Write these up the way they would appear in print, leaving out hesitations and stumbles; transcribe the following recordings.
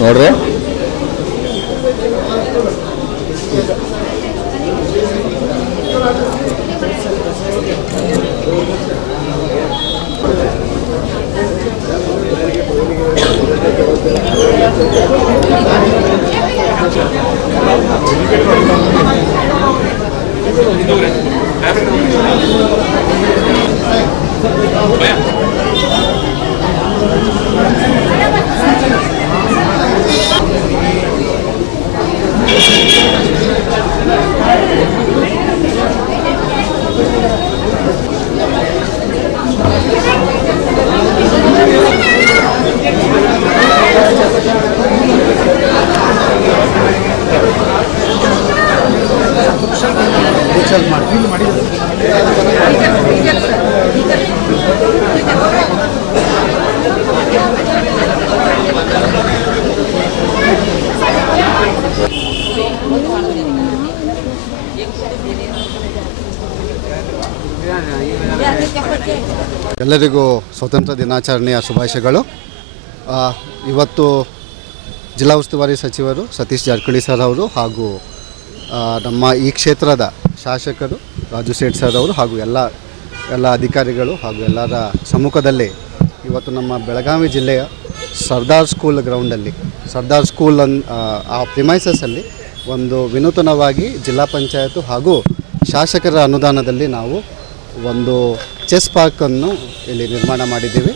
ನೋಡ್ರಿ ಎಲ್ಲರಿಗೂ ಸ್ವಾತಂತ್ರ್ಯ ದಿನಾಚರಣೆಯ ಶುಭಾಶಯಗಳು. ಇವತ್ತು ಜಿಲ್ಲಾ ಉಸ್ತುವಾರಿ ಸಚಿವರು ಸತೀಶ್ ಜಾರಕಿಹೊಳಿ ಸರ್ ಅವರು ಹಾಗೂ ನಮ್ಮ ಈ ಕ್ಷೇತ್ರದ ಶಾಸಕರು ರಾಜು ಸೇಠ್ ಸರ್ ಅವರು ಹಾಗೂ ಎಲ್ಲ ಅಧಿಕಾರಿಗಳು ಹಾಗೂ ಎಲ್ಲರ ಸಮ್ಮುಖದಲ್ಲಿ ಇವತ್ತು ನಮ್ಮ ಬೆಳಗಾವಿ ಜಿಲ್ಲೆಯ ಸರ್ದಾರ್ ಸ್ಕೂಲ್ ಗ್ರೌಂಡಲ್ಲಿ ಸರ್ದಾರ್ ಸ್ಕೂಲ್ ಆ ಪ್ರಿಮೈಸಸ್ಸಲ್ಲಿ ಒಂದು ವಿನೂತನವಾಗಿ ಜಿಲ್ಲಾ ಪಂಚಾಯತು ಹಾಗೂ ಶಾಸಕರ ಅನುದಾನದಲ್ಲಿ ನಾವು ಒಂದು ಚೆಸ್ ಪಾರ್ಕನ್ನು ಇಲ್ಲಿ ನಿರ್ಮಾಣ ಮಾಡಿದ್ದೀವಿ.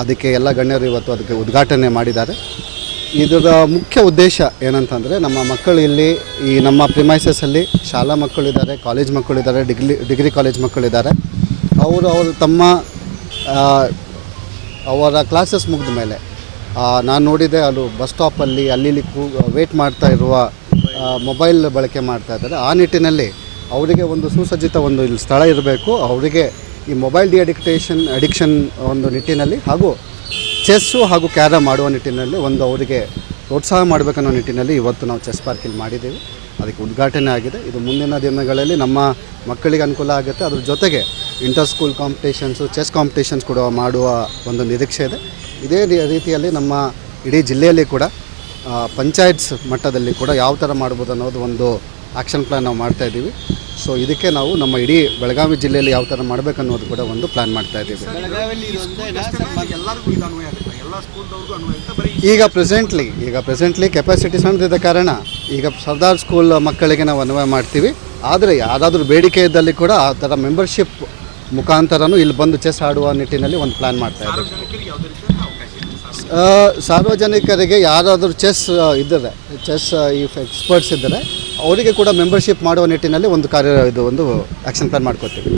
ಅದಕ್ಕೆ ಎಲ್ಲ ಗಣ್ಯರು ಇವತ್ತು ಅದಕ್ಕೆ ಉದ್ಘಾಟನೆ ಮಾಡಿದ್ದಾರೆ. ಇದರ ಮುಖ್ಯ ಉದ್ದೇಶ ಏನಂತಂದರೆ ನಮ್ಮ ಮಕ್ಕಳು ಇಲ್ಲಿ ಈ ನಮ್ಮ ಪ್ರಿಮೈಸಸ್ಸಲ್ಲಿ ಶಾಲಾ ಮಕ್ಕಳಿದ್ದಾರೆ, ಕಾಲೇಜ್ ಮಕ್ಕಳಿದ್ದಾರೆ, ಡಿಗ್ರಿ ಕಾಲೇಜ್ ಮಕ್ಕಳಿದ್ದಾರೆ. ಅವರು ತಮ್ಮ ಅವರ ಕ್ಲಾಸಸ್ ಮುಗಿದ ಮೇಲೆ ನಾನು ನೋಡಿದೆ ಅಲ್ಲಿ ಬಸ್ ಸ್ಟಾಪಲ್ಲಿ ಅಲ್ಲಿ ವೇಟ್ ಮಾಡ್ತಾ ಇರುವ ಮೊಬೈಲ್ ಬಳಕೆ ಮಾಡ್ತಾ ಇದ್ದಾರೆ. ಆ ನಿಟ್ಟಿನಲ್ಲಿ ಅವರಿಗೆ ಒಂದು ಸುಸಜ್ಜಿತ ಒಂದು ಇಲ್ಲಿ ಸ್ಥಳ ಇರಬೇಕು. ಅವರಿಗೆ ಈ ಮೊಬೈಲ್ ಅಡಿಕ್ಷನ್ ಒಂದು ನಿಟ್ಟಿನಲ್ಲಿ ಹಾಗೂ ಚೆಸ್ಸು ಹಾಗೂ ಕ್ಯಾರಮ್ ಮಾಡುವ ನಿಟ್ಟಿನಲ್ಲಿ ಒಂದು ಅವರಿಗೆ ಪ್ರೋತ್ಸಾಹ ಮಾಡಬೇಕನ್ನೋ ನಿಟ್ಟಿನಲ್ಲಿ ಇವತ್ತು ನಾವು ಚೆಸ್ ಪಾರ್ಕ್ ಇಲ್ಲಿ ಮಾಡಿದ್ದೀವಿ. ಅದಕ್ಕೆ ಉದ್ಘಾಟನೆ ಆಗಿದೆ. ಇದು ಮುಂದಿನ ದಿನಗಳಲ್ಲಿ ನಮ್ಮ ಮಕ್ಕಳಿಗೆ ಅನುಕೂಲ ಆಗುತ್ತೆ. ಅದ್ರ ಜೊತೆಗೆ inter school competitions, chess competitions ಕೂಡ ಮಾಡುವ ಒಂದು ನಿರೀಕ್ಷೆ ಇದೆ. ಇದೇ ರೀತಿಯಲ್ಲಿ ನಮ್ಮ ಇಡೀ ಜಿಲ್ಲೆಯಲ್ಲಿ ಕೂಡ ಪಂಚಾಯತ್ಸ್ ಮಟ್ಟದಲ್ಲಿ ಕೂಡ ಯಾವ ಥರ ಮಾಡ್ಬೋದು ಅನ್ನೋದು ಒಂದು ಆ್ಯಕ್ಷನ್ ಪ್ಲ್ಯಾನ್ ನಾವು ಮಾಡ್ತಾಯಿದ್ದೀವಿ. ಸೊ ಇದಕ್ಕೆ ನಾವು ನಮ್ಮ ಇಡೀ ಬೆಳಗಾವಿ ಜಿಲ್ಲೆಯಲ್ಲಿ ಯಾವ ಥರ ಮಾಡಬೇಕನ್ನೋದು ಕೂಡ ಒಂದು ಪ್ಲ್ಯಾನ್ ಮಾಡ್ತಾಯಿದ್ದೀವಿ. ಈಗ ಪ್ರೆಸೆಂಟ್ಲಿ ಕೆಪಾಸಿಟಿ ಸಣ್ಣದಿದ್ದ ಕಾರಣ ಈಗ ಸರ್ದಾರ್ ಸ್ಕೂಲ್ ಮಕ್ಕಳಿಗೆ ನಾವು ಅನ್ವಯ ಮಾಡ್ತೀವಿ. ಆದರೆ ಯಾರಾದರೂ ಬೇಡಿಕೆ ಇದ್ದಲ್ಲಿ ಕೂಡ ಆ ಥರ ಮೆಂಬರ್ಶಿಪ್ ಮುಖಾಂತರನೂ ಇಲ್ಲಿ ಬಂದು ಚೆಸ್ ಆಡುವ ನಿಟ್ಟಿನಲ್ಲಿ ಒಂದು ಪ್ಲ್ಯಾನ್ ಮಾಡ್ತಾಯಿದ್ದೀವಿ. ಸಾರ್ವಜನಿಕರಿಗೆ ಯಾರಾದರೂ ಚೆಸ್ ಎಕ್ಸ್ಪರ್ಟ್ಸ್ ಇದ್ದರೆ ಅವರಿಗೆ ಕೂಡ ಮೆಂಬರ್ಶಿಪ್ ಮಾಡುವ ನಿಟ್ಟಿನಲ್ಲಿ ಒಂದು ಆ್ಯಕ್ಷನ್ ಪ್ಲ್ಯಾನ್ ಮಾಡ್ಕೋತೀವಿ.